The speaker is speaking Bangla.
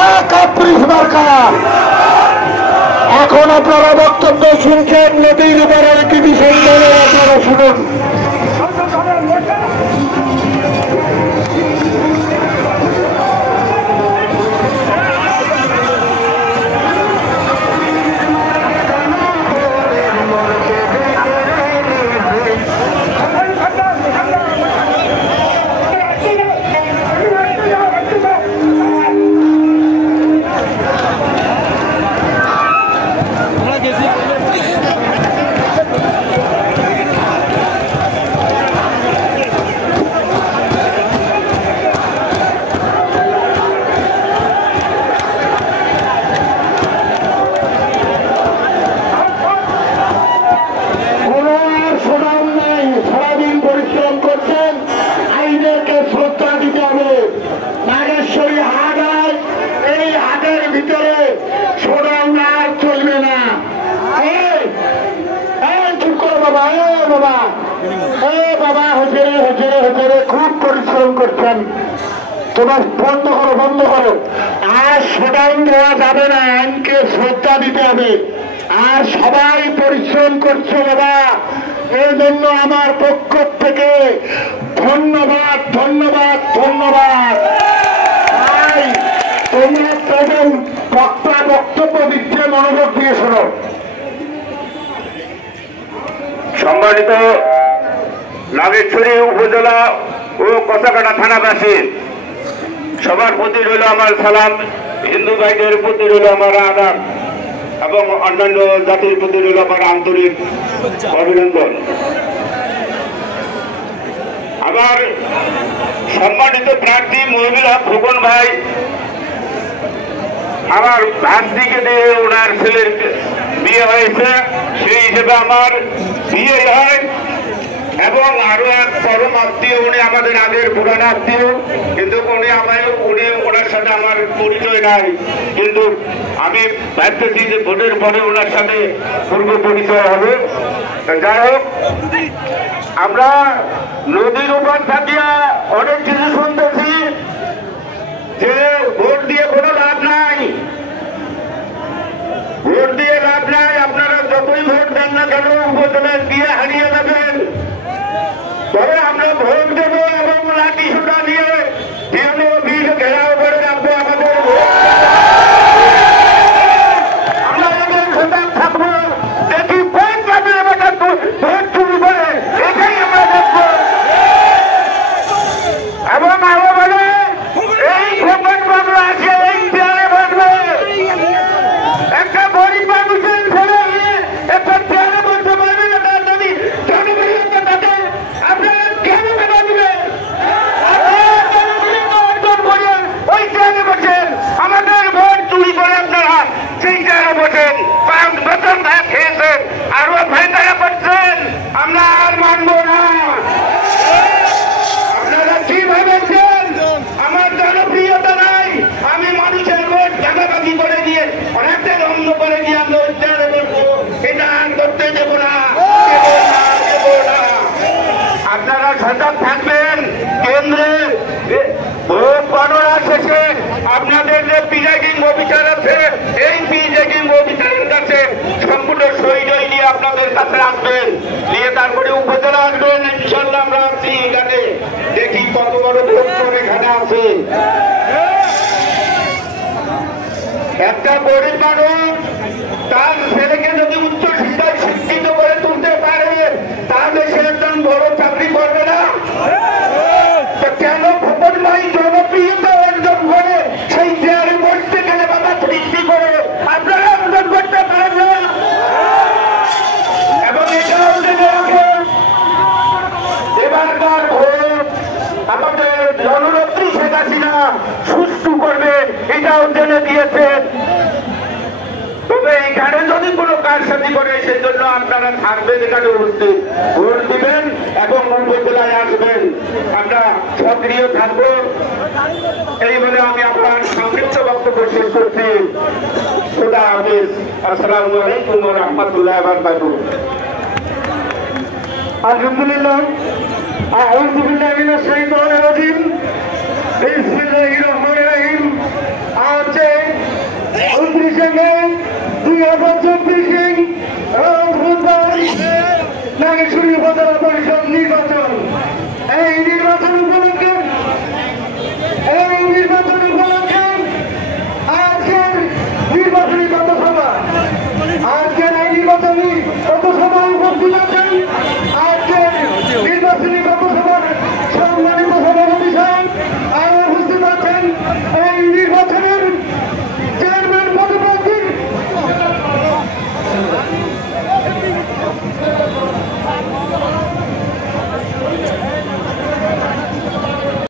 মার্কা কাপুরুষ মার্কা। এখন আপনারা বক্তব্য শুনছেন নদীর উপরে কৃষি সন্ধানের, আপনারা শুনুন। খুব পরিশ্রম করছেন, তোমার বন্ধ করো বন্ধ করো। আর শোডাউন দেওয়া যাবে না, আইনকে শ্রদ্ধা দিতে হবে। আর সবাই পরিশ্রম করছে বাবা, এই জন্য আমার পক্ষ থেকে ধন্যবাদ ধন্যবাদ ধন্যবাদ। তোমরা তখন বক্তা বক্তব্য দিচ্ছে, মনোযোগ দিয়ে শোনো। সম্মানিত নাগেশ্বরী উপজেলা ও কচাকাটা থানাবাসী, সবার প্রতি রইল আমার সালাম, হিন্দু ভাইদের প্রতি রইল আমার আদাব এবং অন্যান্য জাতির প্রতি রইল আমার আন্তরিক অভিনন্দন। আমার সম্মানিত প্রার্থী মহিবুল হক খোকন ভাই আমার ভাস্তিকে দিয়ে ওনার ছেলের বিয়ে হয়েছে, সেই হিসেবে আমার বিয়ে হয় এবং আরো এক পরম আত্মীয়, উনি আমাদের আগের পুরান আত্মীয়, কিন্তু উনি ওনার সাথে আমার পরিচয় নাই, কিন্তু আমি ভাবতেছি যে ভোটের পরে ওনার সাথে পূর্ব পরিচয় হবে। যাই হোক, আমরা নদীর উপর থাকিয়া অনেক কিছু শুনতেছি যে ভোট দিয়ে কোনো লাভ নাই, ভোট দিয়ে লাভ নাই। আপনারা যতই ভোট দেন না কেন উপজেলায় দিয়ে হারিয়ে যাবেন। তবে আমরা ভোট দেবো এবং লাঠি সুটা দিয়ে বিল ঘেরাও করে রাখবো। আমাদের আমরা এদের সজাগ থাকবো, দেখি কোন যাবে আমাদের ভোট চুরি করে, এটাই আমরা দেখবো। এবং আরো বলে এই খোকন বাবু আছে, এই চেয়ারে বসবে, একটা গরিব মানুষের ছেলে একটা চেয়ারে বসতে পারবে না, তার যদি জনপ্রিয়তা থাকে আপনারা কেন মেনে দিবেন? অর্জন করে ওই চেয়ারে বসেন, আমাদের ভোট চুরি করে আপনারা সেই চেয়ারে বসেন, বেতন ভাই খেয়েছেন, আরো ভাই তারা করছেন, আমরা আর মানবো না। আপনারা কি ভেবেছেন আমার জনপ্রিয়তা নাই, আমি মানুষের ভোট জাগাবাজি করে দিয়ে অনেকটা বন্ধ করে দিয়ে আমরা উচ্চারণ করবো, এটা আর করতে দেবো না, দেবো না। আপনারা সজাগ থাকবেন। কেন্দ্রে ভোট গণনা শেষে আপনাদের যে প্রিজাইডিং অফিসার আছে, এই প্রিজাইডিং অফিসারের কাছে সম্পূর্ণ সই নিয়ে আপনাদের কাছে আসবেন, নিয়ে তারপরে উপজেলা আসবেন। ইনশাল্লাহ আমরা আছি এখানে, দেখি কত বড় ভোট এখানে আছে। একটা গরিব মানুষ তার ছেলেকে যদি উচ্চ শিক্ষায় শিক্ষিত করে তুলতে পারে, তাহলে সে একজন বড় চাকরি করবে না। কেন খোকন ভাই জনপ্রিয়তা অর্জন করে সেই চেয়ারে বসতে গেলে বাধা সৃষ্টি করে আপনারা অর্জন করতে পারেন না? এবং এটাও জেনে রাখেন, এবারকার ভোট আমাদের জননেত্রী শেখ হাসিনা সুষ্ঠু করবে, এটাও জেনে দিয়েছেন। তবে এখানে যদি কোনো কারসাজি করে সেজন্য আপনারা থাকবেন, এখানে উপস্থিত ভোট দিবেন এবং উপজেলায় আসবেন, আমরা সক্রিয় থাকবো। এই বলে আমি আপনার সংক্ষিপ্ত বক্তব্য শেষ করছি। খুদা হাফেজ। আসসালামু আলাইকুম ওয়া রাহমাতুল্লাহি ওয়া বারাকাতুহু। আলহামদুলিল্লাহ, আউযু বিল্লাহি মিনাশ শাইতানির রাজিম, বিসমিল্লাহির রহমানির রহিম। আজ 2024 নাগেশ্বরী উপজেলা পরিষদ নির্বাচন